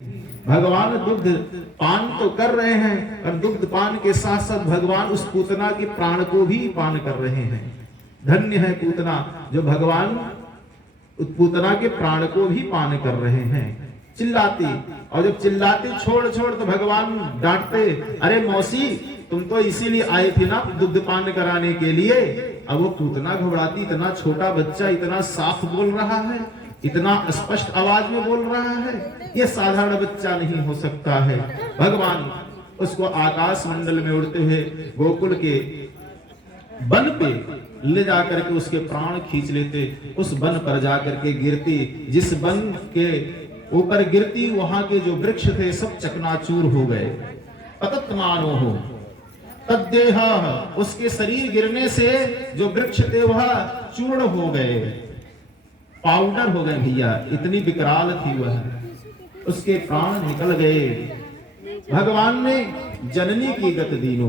भगवान दुग्ध पान तो कर रहे हैं और दुग्ध पान के साथ साथ भगवान उस पूतना के प्राण को भी पान कर रहे हैं। धन्य है पूतना जो भगवान उस पूतना के प्राण को भी पान कर रहे हैं। चिल्लाती, और जब चिल्लाती छोड़ छोड़ तो भगवान डांटते, अरे मौसी तुम तो इसीलिए आई थी ना दुग्ध पान कराने के लिए। अब वो पूतना घबराती, इतना छोटा बच्चा इतना साफ बोल रहा है, इतना स्पष्ट आवाज में बोल रहा है, ये साधारण बच्चा नहीं हो सकता है। भगवान उसको आकाश मंडल में उड़ते हुए गोकुल के वन पे ले जाकर के उसके प्राण खींच लेते। उस वन पर जाकर के गिरती, जिस वन के ऊपर गिरती वहां के जो वृक्ष थे सब चकनाचूर हो गए। पतत्मानो हो तद्देह, उसके शरीर गिरने से जो वृक्ष थे वह चूर्ण हो गए, पाउडर हो गए भैया, इतनी विकराल थी वह, उसके प्राण निकल गए। भगवान ने जननी की गत दीनो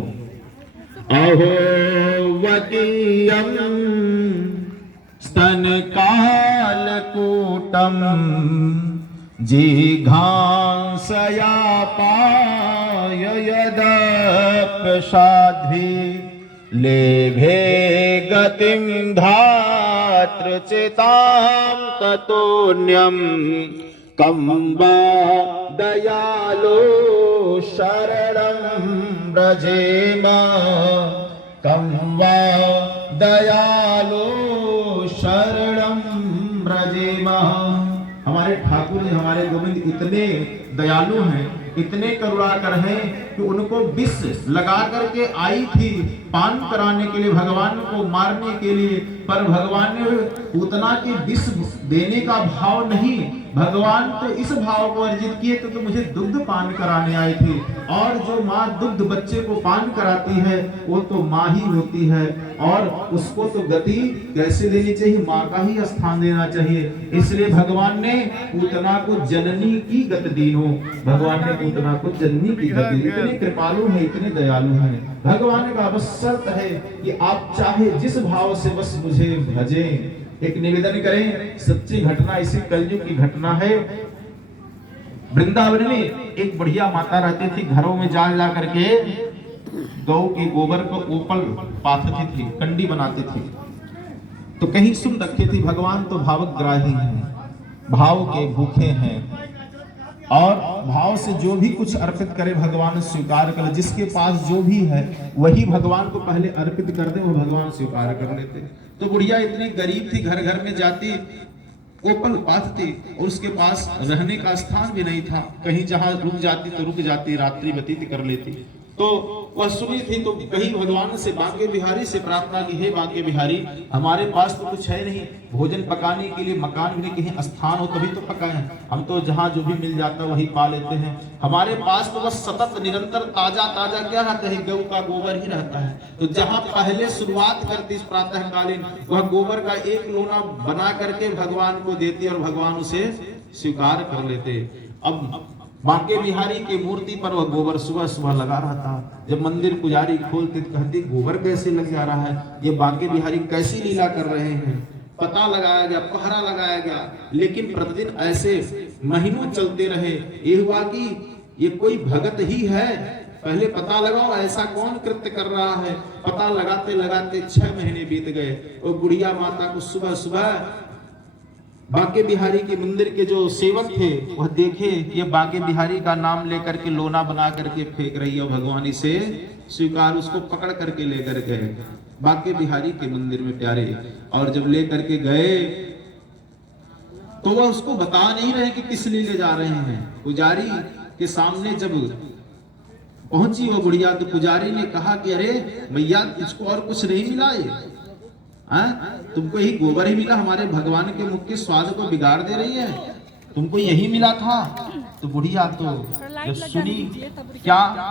अहो वतीयम स्तन कालकूटम जिघांसया पाय यदप्रसाध्वी लेभे गतिं धातृचितां ततोऽन्यं कं वा दयालो शरणं व्रजेम, कं वा दयालो शरणं व्रजेम। हमारे ठाकुर जी, हमारे गोविंद इतने दयालु हैं, इतने करुणाकर हैं कि उनको विष लगा करके आई थी पान कराने के लिए, भगवान को मारने के लिए, पर भगवान ने पूतना के विष देने का भाव नहीं, भगवान तो इस भाव को अर्जित किए तो मुझे दुग्ध पान कराने आए थे। और जो माँ दुग्ध बच्चे को पान कराती है वो तो माँ ही होती है, और उसको तो गति कैसे देनी चाहिए, माँ का ही स्थान देना चाहिए। इसलिए भगवान ने पूतना को जननी की गति दी हो, भगवान ने पूतना को जननी की गति दी। इतने कृपालु है, इतने दयालु हैं। भगवान का बस शर्त है कि आप चाहे जिस भाव से बस मुझे भजें। एक निवेदन करें, सच्ची घटना, इसी कलयुग की घटना है। वृंदावन में एक बढ़िया माता रहती थी, घरों में जा करके गौ के गोबर को ऊपर पाथती थी, कंडी बनाती थी। तो कहीं सुन रखे थी भगवान तो भावग्राही हैं, भाव के भूखे हैं, और भाव से जो भी कुछ अर्पित करे भगवान स्वीकार कर। जिसके पास जो भी है वही भगवान को पहले अर्पित कर दे, वो भगवान स्वीकार कर लेते। तो बुढ़िया इतनी गरीब थी, घर घर में जाती, ओपल पाथती, और उसके पास रहने का स्थान भी नहीं था। कहीं जहां रुक जाती तो रुक जाती, रात्रि व्यतीत कर लेती। तो वह सुनी थी तो कहीं भगवान से, बांके बिहारी से प्रार्थना की, हे बांके बिहारी, हमारे पास तो कुछ है नहीं, भोजन पकाने के लिए मकान भी नहीं, कहीं स्थान हो तभी तो पकाएं, हम तो जहां जो भी मिल जाता वही पा लेते हैं। हमारे पास तो बस सतत निरंतर ताजा ताजा क्या रहता है, गौ का गोबर ही रहता है। तो जहां पहले शुरुआत करती इस प्रातःकालीन, वह गोबर का एक लोना बना करके भगवान को देती और भगवान उसे स्वीकार कर लेते। अब बांके बिहारी की मूर्ति पर वह गोबर सुबह सुबह लगा रहा था। जब मंदिर पुजारी खोलते कहती गोबर कैसे लग जा रहा है, ये बांके बिहारी कैसी लीला कर रहे हैं। पता लगाया गया, पहरा लगाया गया, लेकिन प्रतिदिन ऐसे महीनों चलते रहे। ये हुआ कि ये कोई भगत ही है, पहले पता लगाओ ऐसा कौन कृत्य कर रहा है। पता लगाते लगाते 6 महीने बीत गए। और बुढ़िया माता को सुबह सुबह बांके बिहारी के मंदिर के जो सेवक थे वह देखे ये बांके बिहारी का नाम लेकर के लोना बना करके फेंक रही है, भगवान इसे स्वीकार, उसको पकड़ करके लेकर गए बांके बिहारी के मंदिर में प्यारे। और जब लेकर के गए तो वह उसको बता नहीं रहे कि किस लिए ले जा रहे हैं। पुजारी के सामने जब पहुंची वो बुढ़िया तो पुजारी ने कहा कि अरे भैया इसको और कुछ नहीं मिला, तुमको यही गोबर ही मिला, हमारे भगवान के मुख के स्वाद को बिगाड़ दे रही है, तुमको यही मिला था। तो बुढ़िया तो जब सुनी क्या